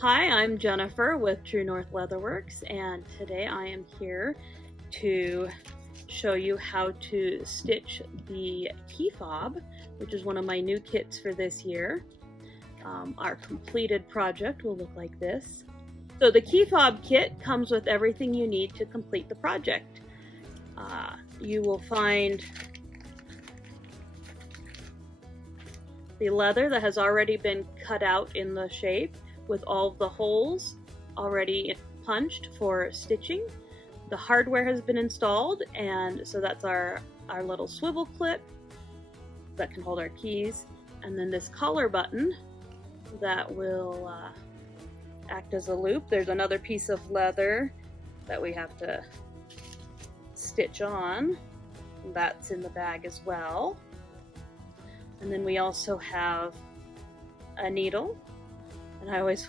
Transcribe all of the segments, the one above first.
Hi, I'm Jennifer with True North Leatherworks, and today I am here to show you how to stitch the key fob, which is one of my new kits for this year. Our completed project will look like this. So the key fob kit comes with everything you need to complete the project. You will find the leather that has already been cut out in the shape, with all of the holes already punched for stitching. The hardware has been installed, and so that's our little swivel clip that can hold our keys, and then this collar button that will act as a loop. There's another piece of leather that we have to stitch on. That's in the bag as well. And then we also have a needle. And I always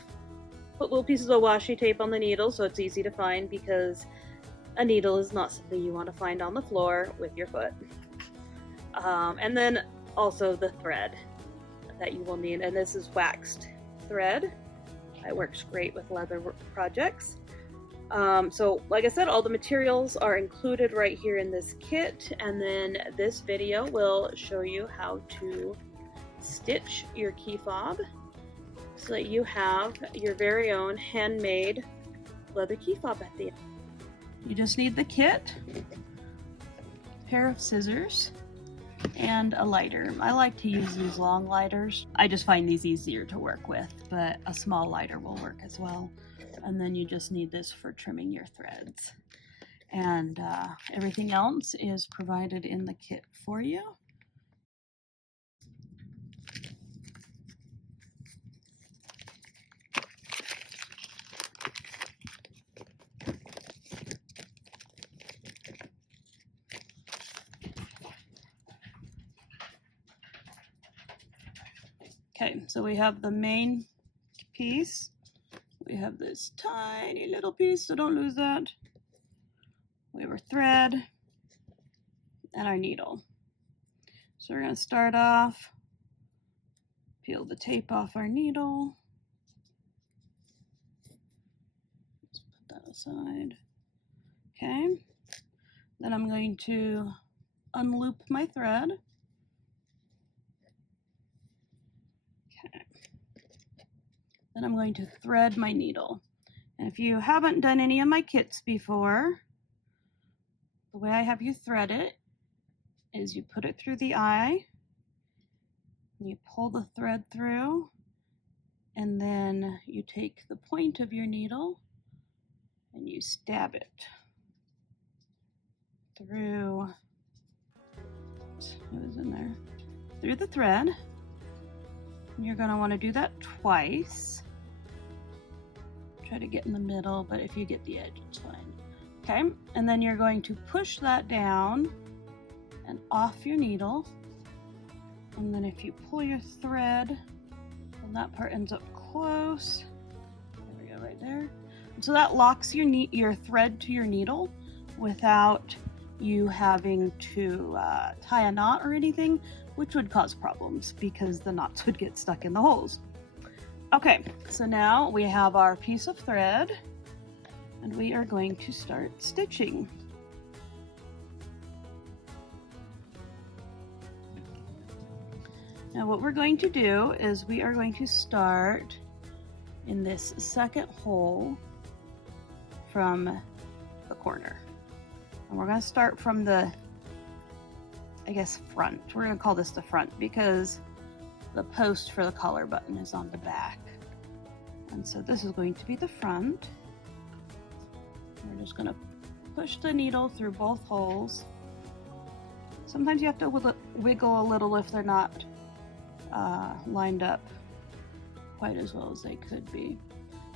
put little pieces of washi tape on the needle so it's easy to find, because a needle is not something you want to find on the floor with your foot. And then also the thread that you will need, and this is waxed thread. It works great with leather projects. So like I said, all the materials are included right here in this kit, and then this video will show you how to stitch your key fob so that you have your very own handmade leather key fob at the end. You just need the kit, a pair of scissors, and a lighter. I like to use these long lighters. I just find these easier to work with, but a small lighter will work as well. And then you just need this for trimming your threads. And everything else is provided in the kit for you. Okay, so we have the main piece. We have this tiny little piece, so don't lose that. We have our thread and our needle. So we're going to start off, peel the tape off our needle. Let's put that aside. Okay, then I'm going to unloop my thread. Then I'm going to thread my needle. And if you haven't done any of my kits before, the way I have you thread it is you put it through the eye, and you pull the thread through, and then you take the point of your needle and you stab it through, it was in there, through the thread. And you're going to want to do that twice. Try to get in the middle, but if you get the edge, it's fine. Okay, and then you're going to push that down and off your needle. And then if you pull your thread, and that part ends up close. There we go, right there. And so that locks your thread to your needle without you having to tie a knot or anything, which would cause problems because the knots would get stuck in the holes. Okay, so now we have our piece of thread, and we are going to start stitching. Now what we're going to do is we are going to start in this second hole from the corner. And we're going to start from the, I guess, front. We're going to call this the front because the post for the collar button is on the back. And so this is going to be the front. We're just going to push the needle through both holes. Sometimes you have to wiggle a little if they're not lined up quite as well as they could be.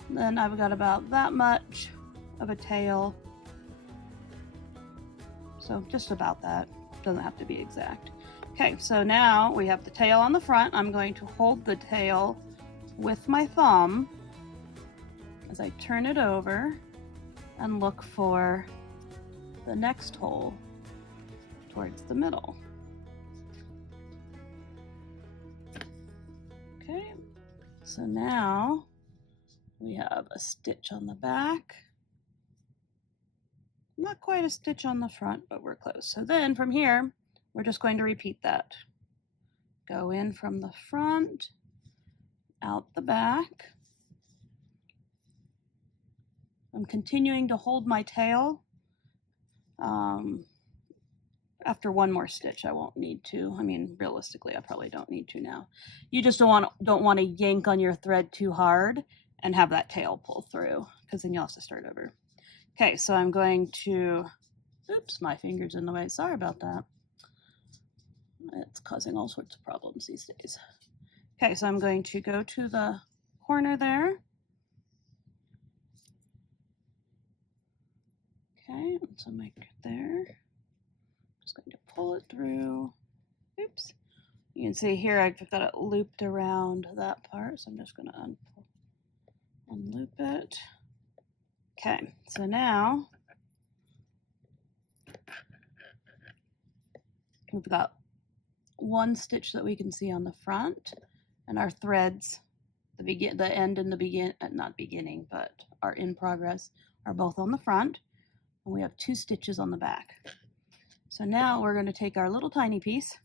And then I've got about that much of a tail. So just about that. Doesn't have to be exact. Okay, so now we have the tail on the front. I'm going to hold the tail with my thumb as I turn it over and look for the next hole towards the middle. Okay, so now We have a stitch on the back. Not quite a stitch on the front, but we're close. So then from here, we're just going to repeat that. Go in from the front, out the back. I'm continuing to hold my tail. After one more stitch, I won't need to. I mean, realistically, I probably don't need to now. You just don't want to yank on your thread too hard and have that tail pull through, because then you'll have to start over. Okay, so I'm going to, oops, my finger's in the way. Sorry about that. It's causing all sorts of problems these days. Okay, so I'm going to go to the corner there. Okay, so make it there. Just going to pull it through. Oops. You can see here I've got it looped around that part, so I'm just going to unloop it. Okay, so now we've got one stitch that we can see on the front, and our threads, the end and the not beginning, but our in progress are both on the front, and we have 2 stitches on the back. So now we're going to take our little tiny piece,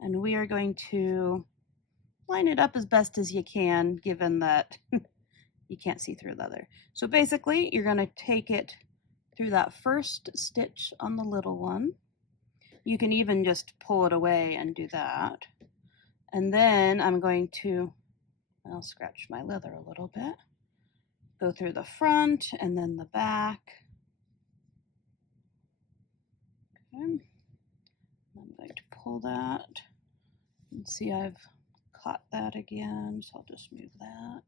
and we are going to line it up as best as you can, given that you can't see through the other. So basically, you're going to take it through that first stitch on the little one. You can even just pull it away and do that. And then I'm going to, I'll scratch my leather a little bit, go through the front and then the back. Okay. I'm going to pull that and see I've caught that again, so I'll just move that.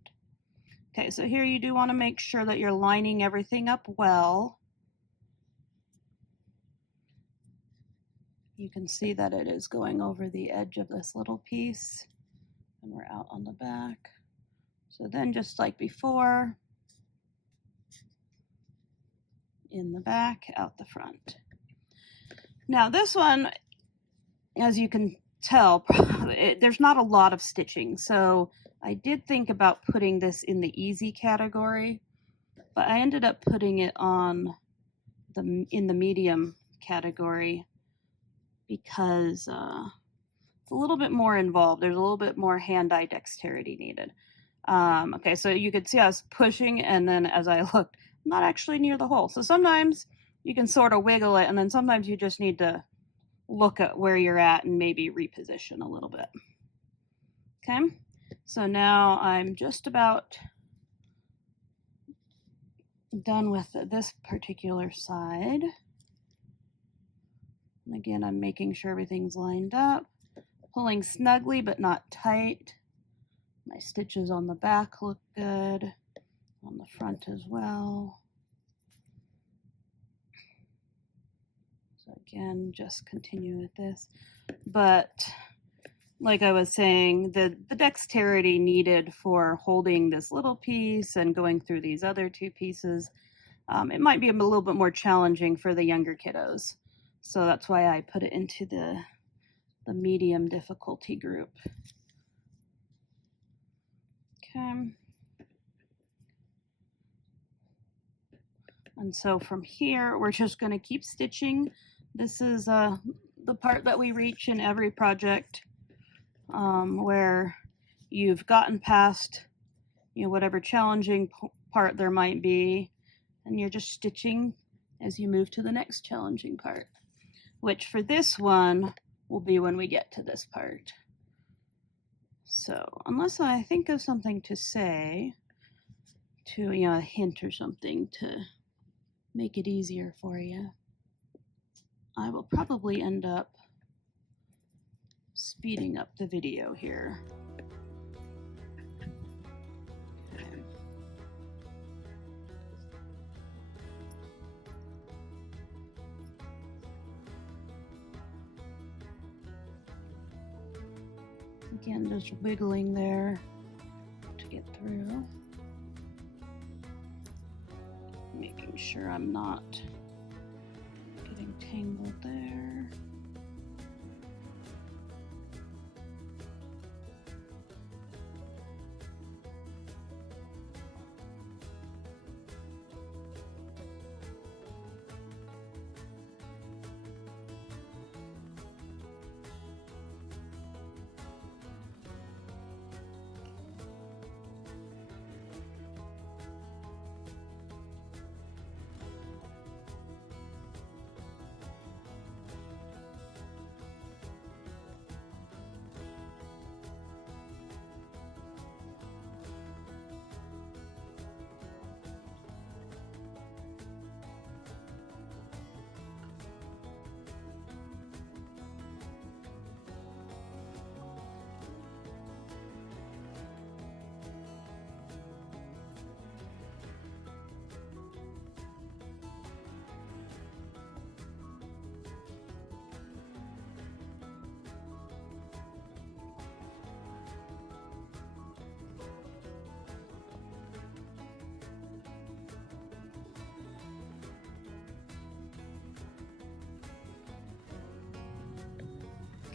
Okay, so here you do want to make sure that you're lining everything up well. You can see that it is going over the edge of this little piece, and we're out on the back. So then just like before, in the back, out the front. Now this one, as you can tell, there's not a lot of stitching, so I did think about putting this in the easy category, but I ended up putting it in the medium category because it's a little bit more involved. There's a little bit more hand-eye dexterity needed. Okay, so you could see I was pushing, and then as I looked, I'm not actually near the hole. So sometimes you can sort of wiggle it, and then sometimes you just need to look at where you're at and maybe reposition a little bit. Okay, so now I'm just about done with this particular side. And again, I'm making sure everything's lined up, pulling snugly but not tight. My stitches on the back look good, on the front as well. So again, just continue with this. But like I was saying, the dexterity needed for holding this little piece and going through these other 2 pieces, it might be a little bit more challenging for the younger kiddos. So that's why I put it into the medium difficulty group. Okay. And so from here, we're just going to keep stitching. This is the part that we reach in every project where you've gotten past, whatever challenging part there might be, and you're just stitching as you move to the next challenging part, which for this one will be when we get to this part. So unless I think of something to say, a hint or something to make it easier for you, I will probably end up speeding up the video here. Okay. Again, just wiggling there to get through. Making sure I'm not getting tangled there.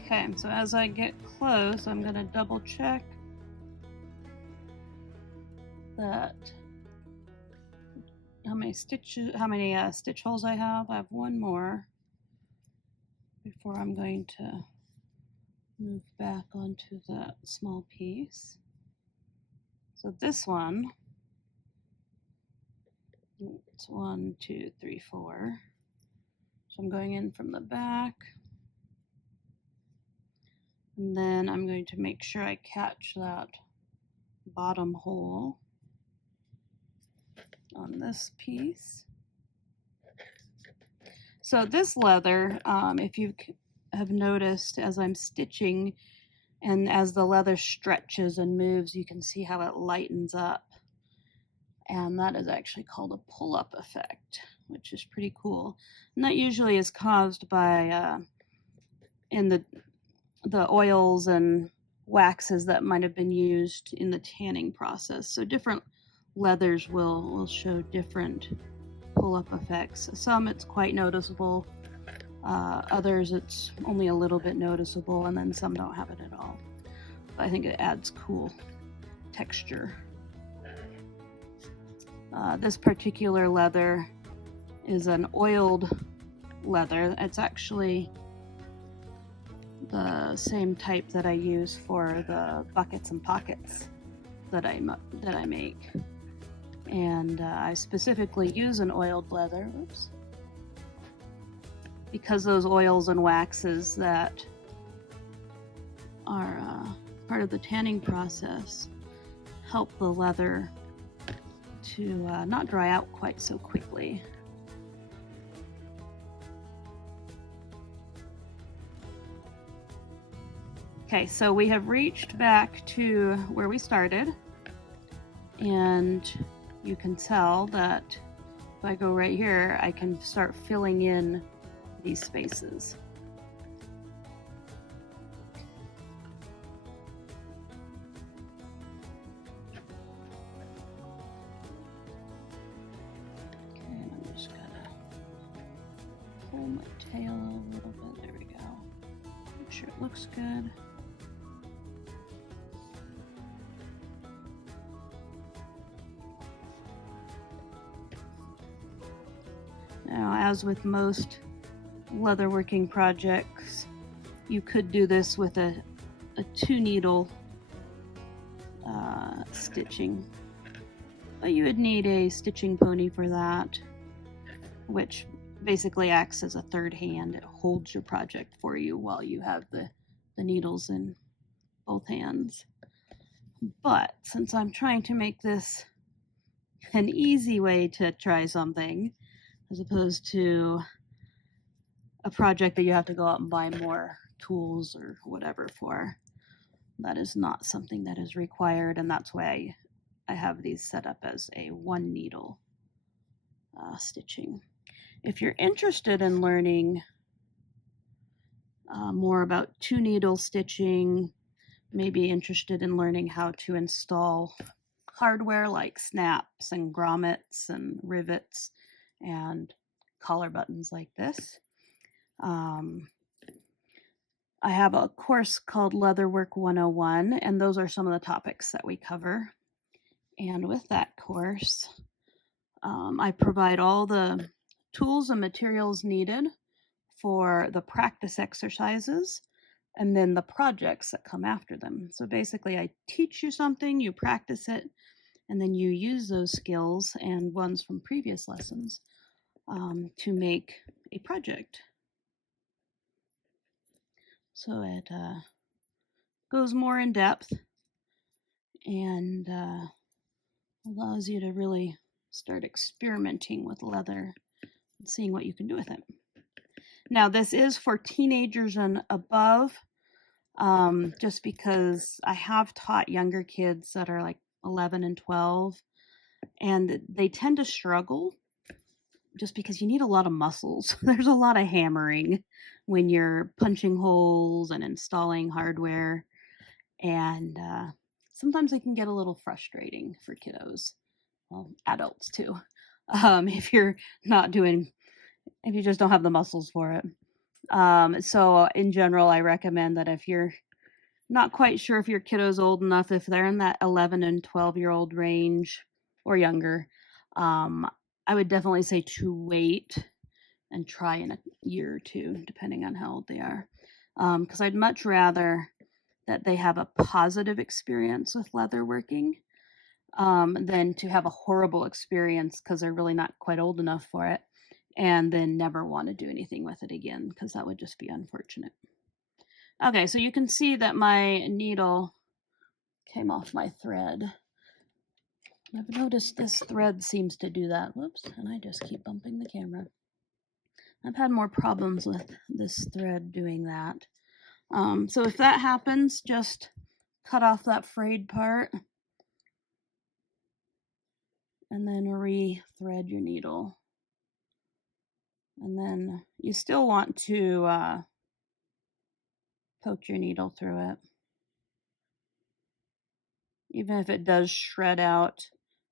Okay, so as I get close, I'm going to double check that how many stitch holes I have. I have one more before I'm going to move back onto that small piece. So this one, it's 1, 2, 3, 4. So I'm going in from the back, and then I'm going to make sure I catch that bottom hole on this piece. So this leather, if you have noticed as I'm stitching and as the leather stretches and moves, you can see how it lightens up. And that is actually called a pull-up effect, which is pretty cool. And that usually is caused by in the oils and waxes that might have been used in the tanning process. So different leathers will show different pull-up effects. Some it's quite noticeable, others it's only a little bit noticeable, and then some don't have it at all. But I think it adds cool texture. This particular leather is an oiled leather. It's actually the same type that I use for the buckets and pockets that I make. And I specifically use an oiled leather, because those oils and waxes that are part of the tanning process help the leather to not dry out quite so quickly. Okay, so we have reached back to where we started, and you can tell that if I go right here, I can start filling in these spaces. Okay, and I'm just gonna pull my tail a little bit. There we go. Make sure it looks good. Now, as with most leatherworking projects, you could do this with a 2-needle stitching, but you would need a stitching pony for that, which basically acts as a third hand. It holds your project for you while you have the needles in both hands. But since I'm trying to make this an easy way to try something, as opposed to a project that you have to go out and buy more tools or whatever for, that is not something that is required, and that's why I have these set up as a 1-needle stitching. If you're interested in learning more about 2-needle stitching, maybe interested in learning how to install hardware like snaps and grommets and rivets and collar buttons like this, I have a course called Leatherwork 101, and those are some of the topics that we cover. And with that course, I provide all the tools and materials needed for the practice exercises and then the projects that come after them. So basically, I teach you something, you practice it, and then you use those skills and ones from previous lessons to make a project. So it goes more in depth and allows you to really start experimenting with leather and seeing what you can do with it. Now, this is for teenagers and above, just because I have taught younger kids that are like 11 and 12, and they tend to struggle just because you need a lot of muscles. There's a lot of hammering when you're punching holes and installing hardware, and sometimes it can get a little frustrating for kiddos, well, adults too, if you just don't have the muscles for it. So in general, I recommend that if you're not quite sure if your kiddo's old enough, if they're in that 11 and 12-year-old range or younger, I would definitely say to wait and try in a year or two, depending on how old they are. Because I'd much rather that they have a positive experience with leather working than to have a horrible experience because they're really not quite old enough for it and then never want to do anything with it again, because that would just be unfortunate. Okay, so you can see that my needle came off my thread. I've noticed this thread seems to do that. Whoops, and I just keep bumping the camera. I've had more problems with this thread doing that. So if that happens, just cut off that frayed part and then re-thread your needle. And then you still want to poke your needle through it. Even if it does shred out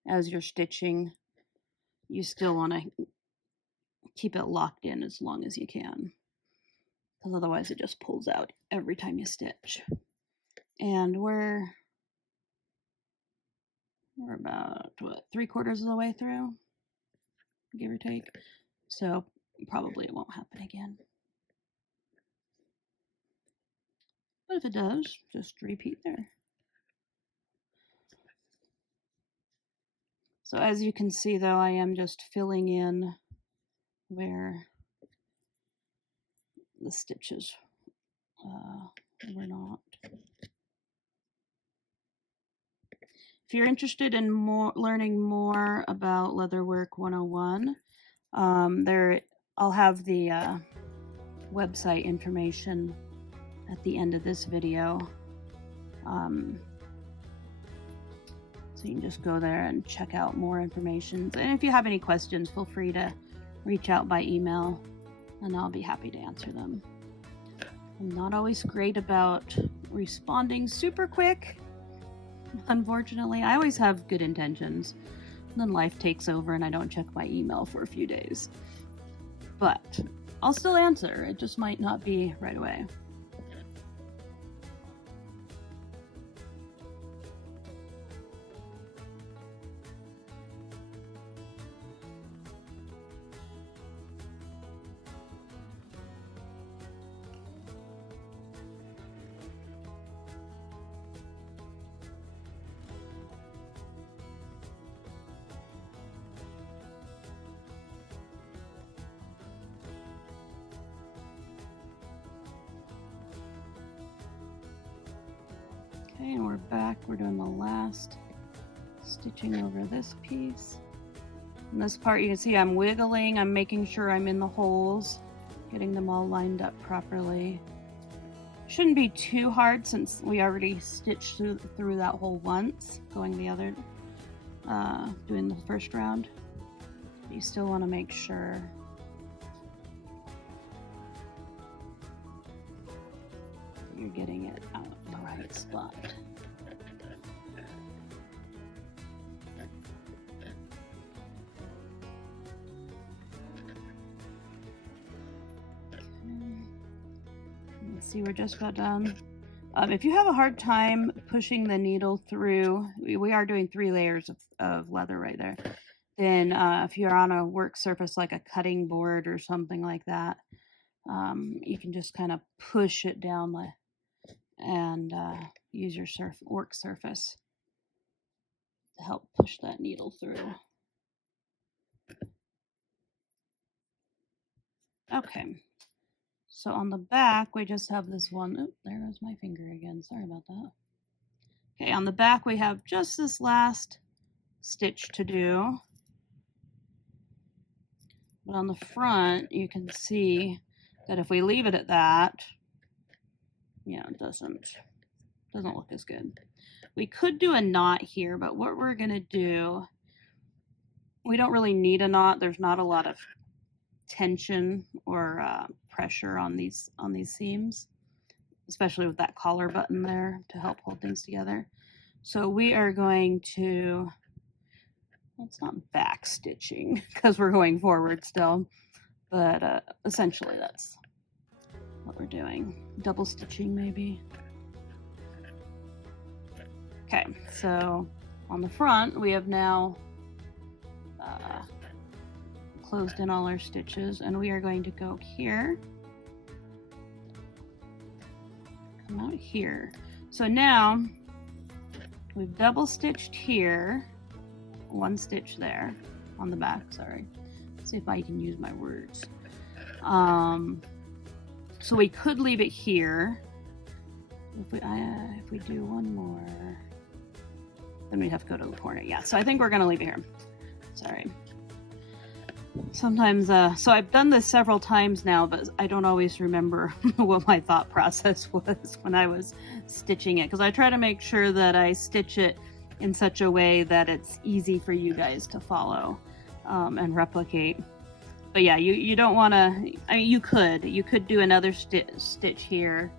as you're stitching, you still want to keep it locked in as long as you can, because otherwise it just pulls out every time you stitch. And we're about, what, 3/4 of the way through, give or take. So probably it won't happen again. But if it does, just repeat there. So as you can see, though, I am just filling in where the stitches were not. If you're interested in learning more about Leatherwork 101, I'll have the website information at the end of this video. So you can just go there and check out more information. And if you have any questions, feel free to reach out by email and I'll be happy to answer them. I'm not always great about responding super quick, unfortunately. I always have good intentions. Then life takes over and I don't check my email for a few days. But I'll still answer. It just might not be right away. Okay, and we're back. We're doing the last stitching over this piece. In this part, you can see I'm wiggling. I'm making sure I'm in the holes, getting them all lined up properly. Shouldn't be too hard since we already stitched through that hole once, going the other, doing the first round. But you still want to make sure that you're getting it out in the right spot. Let's see, we're just about done. If you have a hard time pushing the needle through, we are doing 3 layers of leather right there. Then if you're on a work surface like a cutting board or something like that, you can just kind of push it down and use your work surface to help push that needle through. Okay, so on the back we just have this one. Oh, there goes my finger again. Sorry about that. Okay, on the back we have just this last stitch to do. But on the front you can see that if we leave it at that, yeah, it doesn't look as good. We could do a knot here, but what we're gonna do, we don't really need a knot. There's not a lot of tension or pressure on these seams, especially with that collar button there to help hold things together. So we are going to, well, it's not back stitching because we're going forward still, but essentially that's what we're doing. Double stitching maybe. Okay, so on the front we have now closed in all our stitches, and we are going to go here, come out here. So now we've double stitched here, one stitch there on the back, sorry. Let's see if I can use my words. So we could leave it here. If we do one more, then we'd have to go to the corner. Yeah, so I think we're gonna leave it here. Sorry. Sometimes, so I've done this several times now, but I don't always remember what my thought process was when I was stitching it, because I try to make sure that I stitch it in such a way that it's easy for you guys to follow and replicate. But yeah, you don't want to, I mean, you could do another stitch here,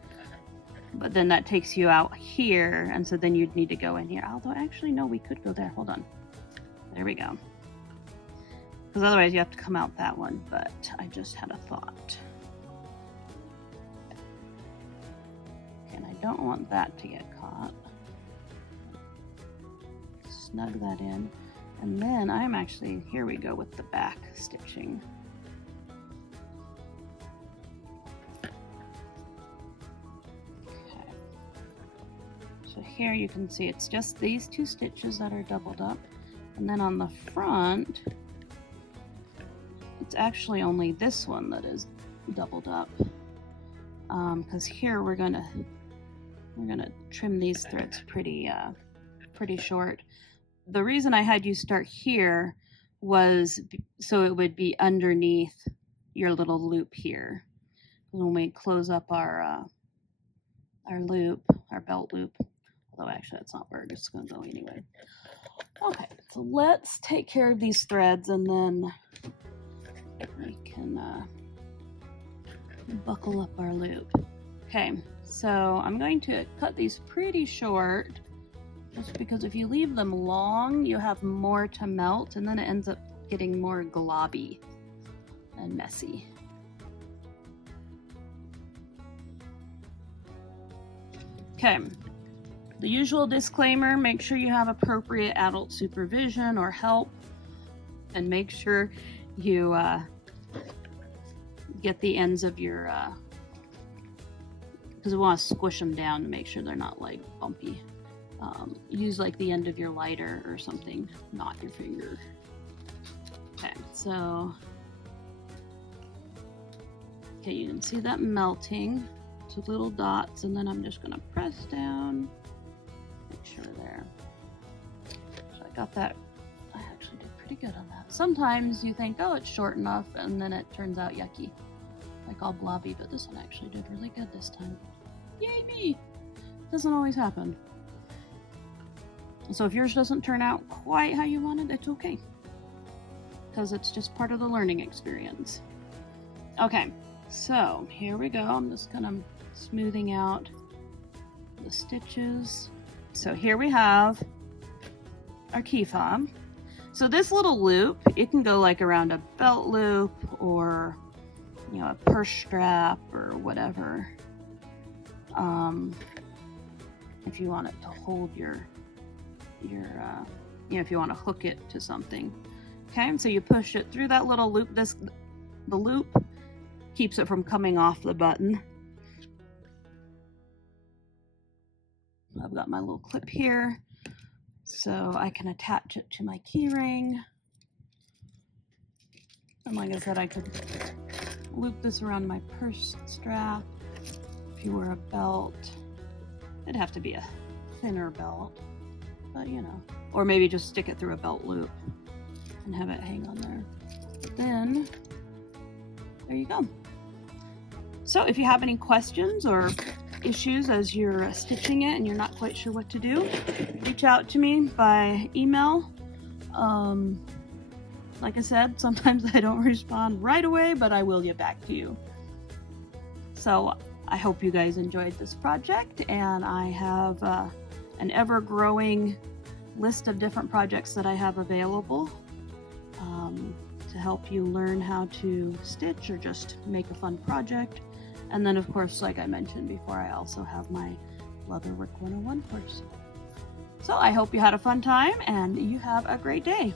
but then that takes you out here, and so then you'd need to go in here. Although actually no, we could go there. Hold on. There we go. Because otherwise you have to come out that one, but I just had a thought. And I don't want that to get caught. Snug that in. And then I'm actually, here we go with the back stitching. Okay. So here you can see it's just these two stitches that are doubled up. And then on the front, it's actually only this one that is doubled up, because here we're gonna trim these threads pretty short. The reason I had you start here was so it would be underneath your little loop here. When we close up our loop, our belt loop, although actually that's not where it's gonna go anyway. Okay, so let's take care of these threads, and then we can buckle up our loop. Okay, so I'm going to cut these pretty short, just because if you leave them long, you have more to melt, and then it ends up getting more globby and messy. Okay, the usual disclaimer, make sure you have appropriate adult supervision or help, and make sure you get the ends of your, because we want to squish them down to make sure they're not like bumpy. Use like the end of your lighter or something, not your finger. Okay, so, okay, you can see that melting to little dots, and then I'm just gonna press down, make sure there. So I got that. I actually did pretty good on that. Sometimes you think, oh, it's short enough, and then it turns out yucky, like all blobby, but this one actually did really good this time. Yay me! Doesn't always happen. So if yours doesn't turn out quite how you wanted, it's okay, because it's just part of the learning experience. Okay, so here we go. I'm just kind of smoothing out the stitches. So here we have our key fob. So this little loop, it can go like around a belt loop, or you know, a purse strap or whatever. If you want it to hold your you know, if you want to hook it to something. Okay, and so you push it through that little loop. The loop keeps it from coming off the button. I've got my little clip here, so I can attach it to my key ring. And like I said, I could loop this around my purse strap. If you wear a belt, it'd have to be a thinner belt, but you know, or maybe just stick it through a belt loop and have it hang on there. Then there you go. So if you have any questions or issues as you're stitching it and you're not quite sure what to do, reach out to me by email. Like I said, sometimes I don't respond right away, but I will get back to you. So I hope you guys enjoyed this project, and I have an ever-growing list of different projects that I have available to help you learn how to stitch or just make a fun project. And then, of course, like I mentioned before, I also have my Leatherwork 101 course. So I hope you had a fun time and you have a great day.